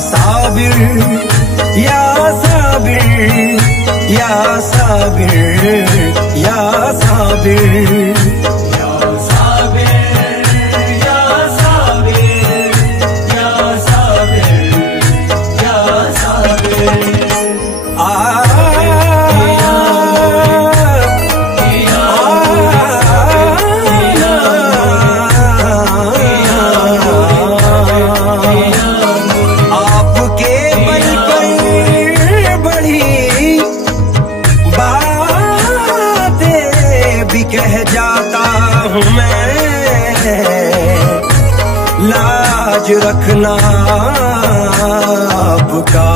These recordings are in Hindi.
साबिर या साबिर या साबिर या साबिर कह जाता हूँ मैं, लाज रखना आपका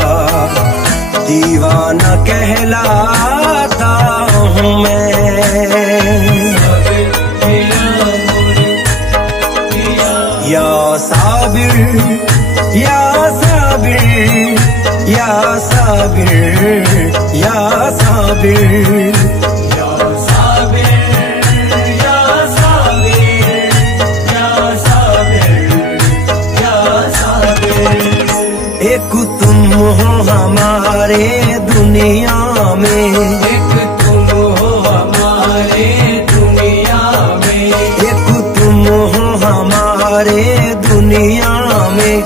दीवाना कहलाता हूँ मैं। या साबिर या साबिर या साबिर या साबिर एक तुम हो हमारे दुनिया में, एक तुम हो हमारे दुनिया में, एक तुम हो हमारे दुनिया में,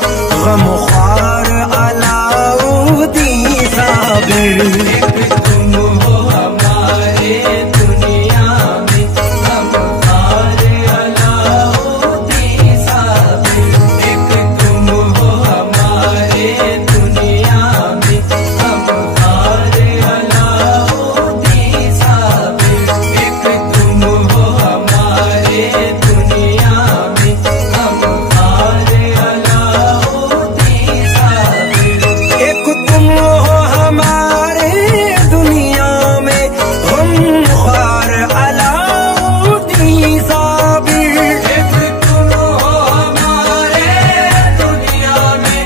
गमख्वार अलाउद्दीन साबिर। एक तुम हो हमारे दुनिया में, गमख्वार अलाउद्दीन साबिर। एक तुम हो हमारे दुनिया में, गमख्वार अलाउद्दीन साबिर। एक तुम हो हमारे दुनिया में, गमख्वार अलाउद्दीन साबिर। एक तुम हो हमारे दुनिया में, गमख्वार अलाउद्दीन साबिर। एक तुम हो हमारे दुनिया में,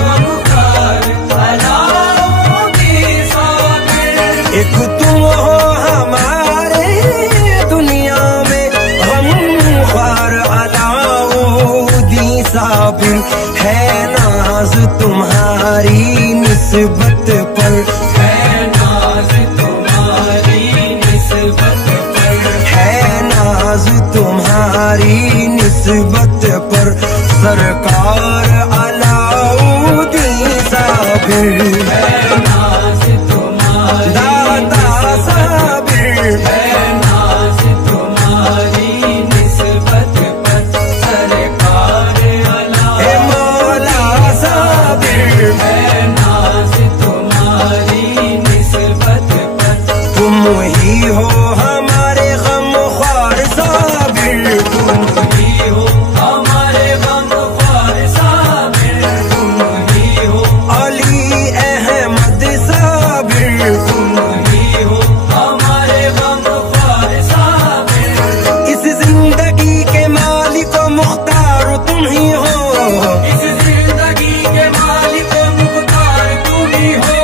गमख्वार अलाउद्दीन साबिर। एक तुम हो हमारे दुनिया में, गमख्वार अलाउद्दीन साबिर। है नाज तुम्हारी निस्बत पर, है नाज तुम्हारी निस्बत पर, है नाज तुम्हारी निस्बत पर, सरकार अलाउद्दीन साबिर। है नाज तुम्हारी दाता साबिर, है नाज तुम्हारी निस्बत पर, सरकार हे मौला साबिर। है नाज तुम्हारी निस्बत पर, तुम ही हो हमारे गमख्वार साबिर। तुम ही हो हमारे गमख्वार साबिर। तुम ही हो अली अहमद साबिर। तुम ही हो हमारे गमख्वार साबिर। इस जिंदगी के मालिक व मुख्तार तुम ही हो, इस जिंदगी के मालिक व मुख्तार तुम ही हो।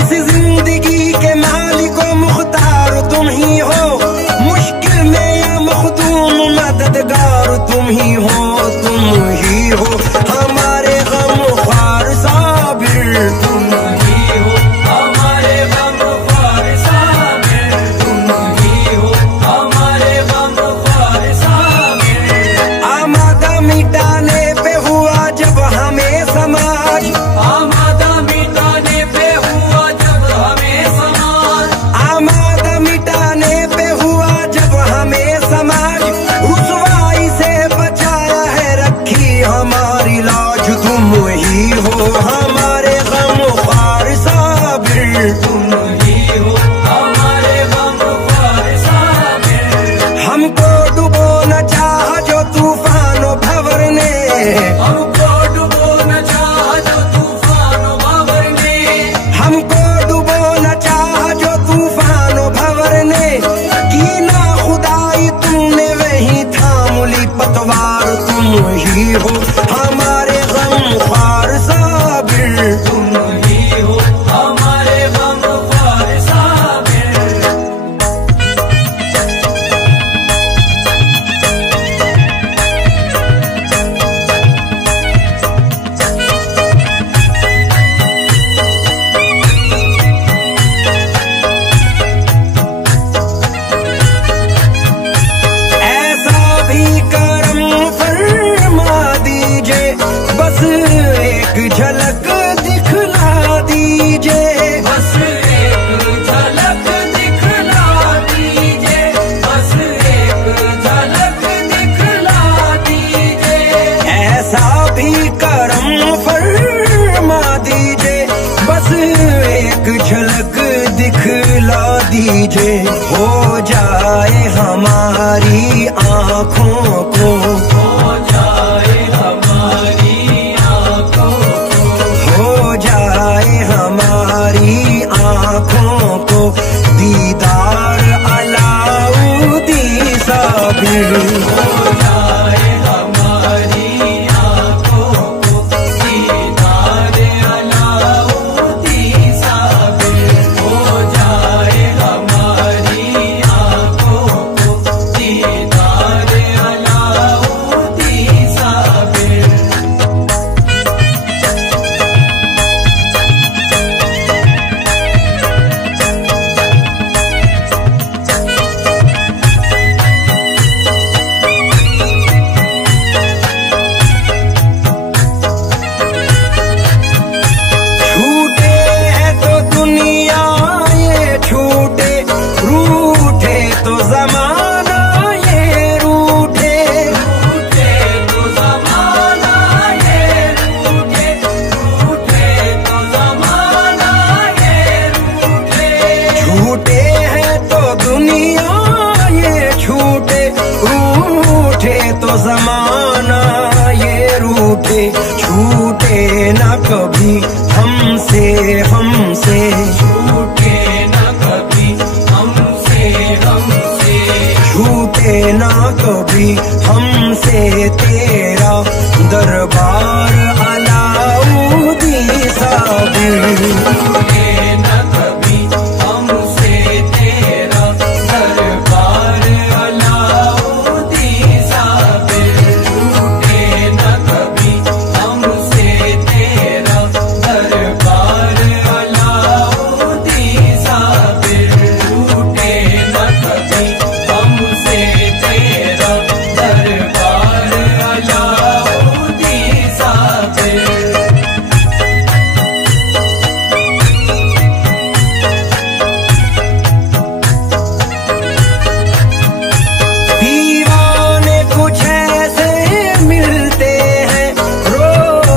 इस जिंदगी के मालिक व मुख्तार तुम ही हो, मुश्किल में या मखदूम मददगार तुम ही हो। तुम ही हो हमारे गमख्वार साबिर। तुम ही हो हमारे गमख्वार साबिर। तुम ही हो हमारे गमख्वार साबिर। आमादा मिटाने पे हुआ जब हमें समाज, आमादा मिटाने पे हुआ जब हमें समाज। आमादा मिटाने पे हुआ जब हमें समाज, रुसवाई से बचाया है रखी हमारी लाज। तुम ही हो हमारे गमख्वार साबिर। तुम ही हो हमारे गमख्वार साबिर। हमको डुबो न चाहा जो तूफानो भंवर ने, हमको डुबो न चाहा जो तूफान बाबर ने। हमको डुबो न चाहा जो तूफानो भंवर ने, की ना खुदाई तुमने वही थाम ली पतवार। तुम ही हो हमारे गमख्वार साबिर। तुम ही हो हमारे गमख्वार साबिर। तुझे हो जाए हमारी आँखों को, हो जाए हमारी आँखों को, हो जाए हमारी आँखों को दीदार अलाउद्दी साबिर। हो जाए हमारी आँखों को दीदार अलाउद्दी साबिर। हो जाए हमारी आँखों को दीदार अलाउद्दी साबिर। छूटे हैं तो दुनिया ये छूटे, रूठे तो जमाना ये रूठे, रूठे तो ज़माना ये रूठे, रूठे तो ज़माना ये रूठे। छूटे हैं तो दुनिया ये छूटे, रूठे तो जमाना ये रूठे, छूटे न कभी हमसे हमसे, छूटे न कभी हमसे हमसे, छूटे न कभी हमसे तेरा दरबार अलाउद्दी साबिर। छूटे न कभी हमसे तेरा दरबार अलाउद्दी साबिर। छूटे न कभी हमसे तेरा दरबार अलाउद्दी साबिर। छूटे न कभी हमसे तेरा दरबार अलाउद्दी साबिर। दीवाने कुछ ऐसे मिलते हैं रो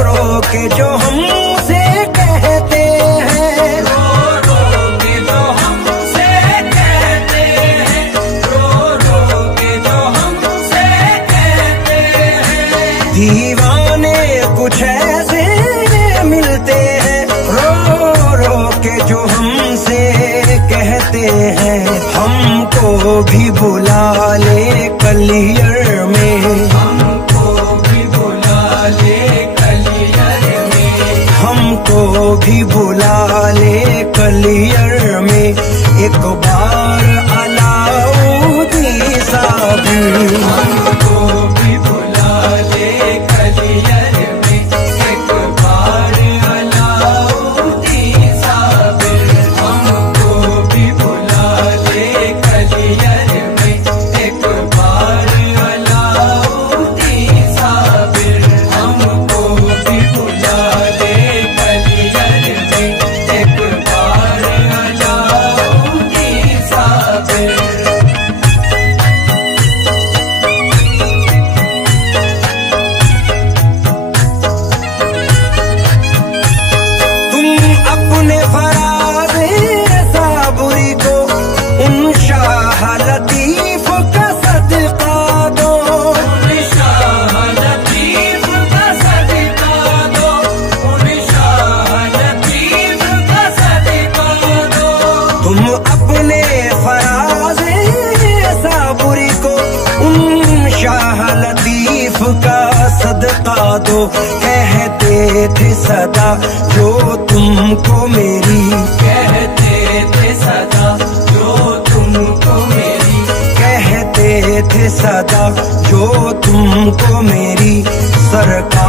रो के जो हमसे कहते हैं, रो रो के जो हमसे कहते हैं, रो रो के जो हमसे कहते हैं। दीवाने कुछ ऐसे मिलते हैं रो रो के जो हमसे कहते हैं, हमको भी बुला ले कलियर में, हमको भी बुला ले कलियर में, हमको भी बुला ले कलियर में एक बार अलाउद्दी साबिर। हमको भी बुला ले कलियर में एक बार अलाउद्दी साबिर। हमको भी बुला ले कलियर में एक बार अलाउद्दी साबिर। हमको भी बुला ले कलियर में एक बार अलाउद्दी साबिर। तुम अपने फराज़े साबुरी को उन शाह लतीफ का सदका दो, उन शाह लतीफ का सदका दो, उन शाह लतीफ का सदका दो। तुम अपने फराज़े साबुरी को उन शाह लतीफ का सदका दो। कहते थे सदा जो तुमको मेरी, कहते थे सदा जो तुमको मेरी, कहते थे सदा जो तुमको मेरी सरकार